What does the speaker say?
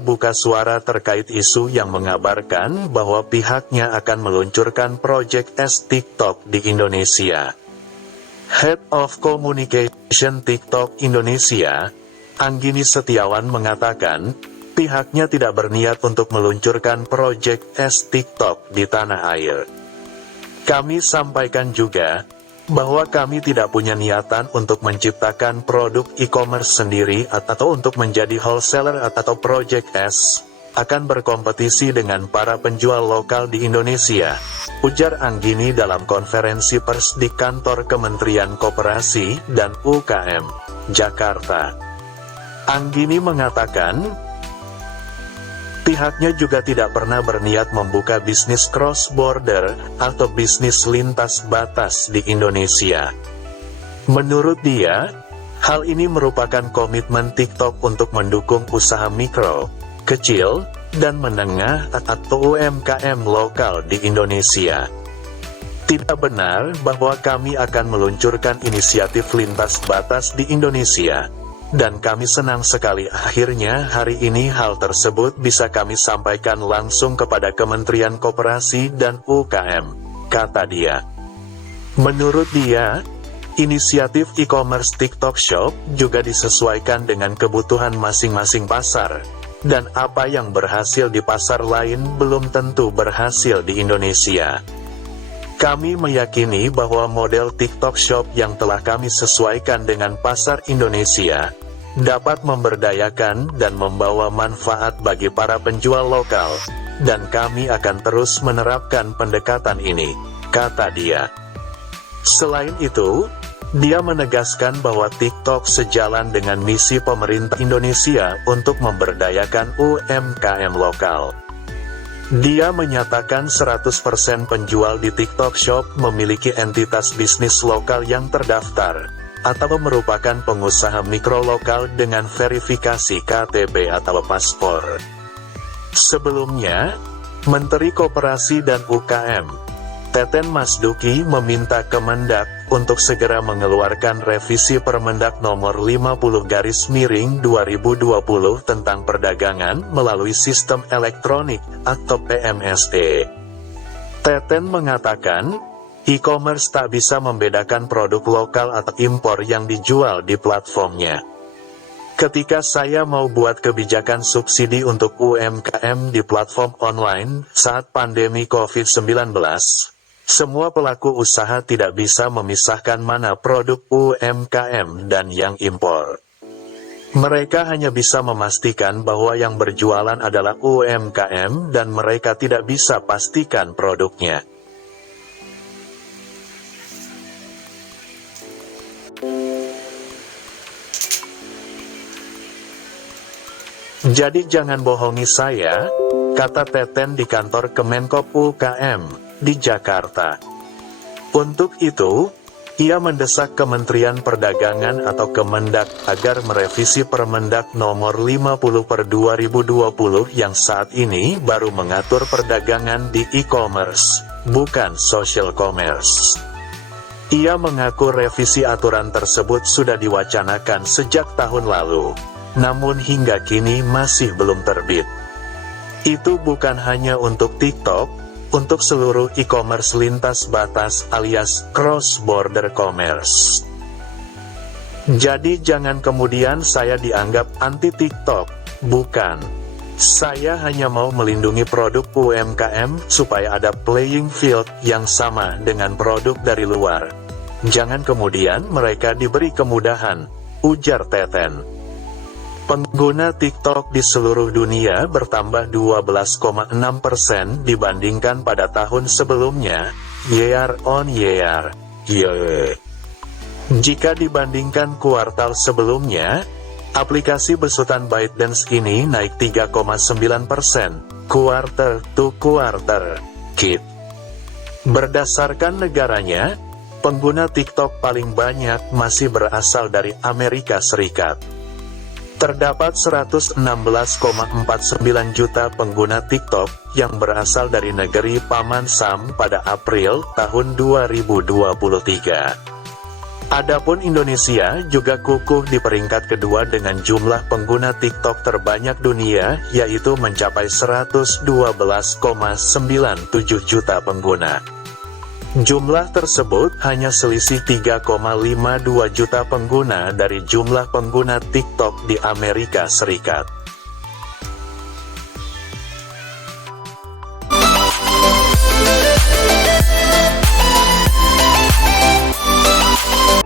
buka suara terkait isu yang mengabarkan bahwa pihaknya akan meluncurkan Project S TikTok di Indonesia. Head of Communication TikTok Indonesia, Anggini Setiawan mengatakan, pihaknya tidak berniat untuk meluncurkan Project S TikTok di tanah air. Kami sampaikan juga, bahwa kami tidak punya niatan untuk menciptakan produk e-commerce sendiri atau untuk menjadi wholesaler atau Project S, akan berkompetisi dengan para penjual lokal di Indonesia, ujar Anggini dalam konferensi pers di kantor Kementerian Koperasi dan UKM, Jakarta. Anggini mengatakan, pihaknya juga tidak pernah berniat membuka bisnis cross-border atau bisnis lintas batas di Indonesia. Menurut dia, hal ini merupakan komitmen TikTok untuk mendukung usaha mikro, kecil, dan menengah atau UMKM lokal di Indonesia. Tidak benar bahwa kami akan meluncurkan inisiatif lintas batas di Indonesia. Dan kami senang sekali akhirnya hari ini hal tersebut bisa kami sampaikan langsung kepada Kementerian Koperasi dan UKM, kata dia. Menurut dia, inisiatif e-commerce TikTok Shop juga disesuaikan dengan kebutuhan masing-masing pasar, dan apa yang berhasil di pasar lain belum tentu berhasil di Indonesia. Kami meyakini bahwa model TikTok Shop yang telah kami sesuaikan dengan pasar Indonesia, dapat memberdayakan dan membawa manfaat bagi para penjual lokal, dan kami akan terus menerapkan pendekatan ini, kata dia. Selain itu, dia menegaskan bahwa TikTok sejalan dengan misi pemerintah Indonesia untuk memberdayakan UMKM lokal. Dia menyatakan 100% penjual di TikTok Shop memiliki entitas bisnis lokal yang terdaftar, atau merupakan pengusaha mikro lokal dengan verifikasi KTP atau paspor. Sebelumnya, Menteri Koperasi dan UKM, Teten Masduki meminta Kemendak untuk segera mengeluarkan revisi Permendak nomor 50/2020 tentang perdagangan melalui sistem elektronik atau PMSE. Teten mengatakan, e-commerce tak bisa membedakan produk lokal atau impor yang dijual di platformnya. Ketika saya mau buat kebijakan subsidi untuk UMKM di platform online saat pandemi COVID-19, semua pelaku usaha tidak bisa memisahkan mana produk UMKM dan yang impor. Mereka hanya bisa memastikan bahwa yang berjualan adalah UMKM dan mereka tidak bisa pastikan produknya. Jadi jangan bohongi saya, kata Teten di kantor Kemenkop UKM, di Jakarta. Untuk itu, ia mendesak Kementerian Perdagangan atau Kemendak agar merevisi Permendak nomor 50/2020 yang saat ini baru mengatur perdagangan di e-commerce, bukan social commerce. Ia mengaku revisi aturan tersebut sudah diwacanakan sejak tahun lalu, namun hingga kini masih belum terbit. Itu bukan hanya untuk TikTok, untuk seluruh e-commerce lintas batas alias cross-border commerce. Jadi jangan kemudian saya dianggap anti TikTok, bukan. Saya hanya mau melindungi produk UMKM supaya ada playing field yang sama dengan produk dari luar. Jangan kemudian mereka diberi kemudahan, ujar Teten. Pengguna TikTok di seluruh dunia bertambah 12,6% dibandingkan pada tahun sebelumnya, year on year. Jika dibandingkan kuartal sebelumnya, aplikasi besutan ByteDance ini naik 3,9%, quarter to quarter. Berdasarkan negaranya, pengguna TikTok paling banyak masih berasal dari Amerika Serikat. Terdapat 116,49 juta pengguna TikTok yang berasal dari negeri Paman Sam pada April tahun 2023. Adapun Indonesia juga kukuh di peringkat kedua dengan jumlah pengguna TikTok terbanyak dunia, yaitu mencapai 112,97 juta pengguna. Jumlah tersebut hanya selisih 3,52 juta pengguna dari jumlah pengguna TikTok di Amerika Serikat.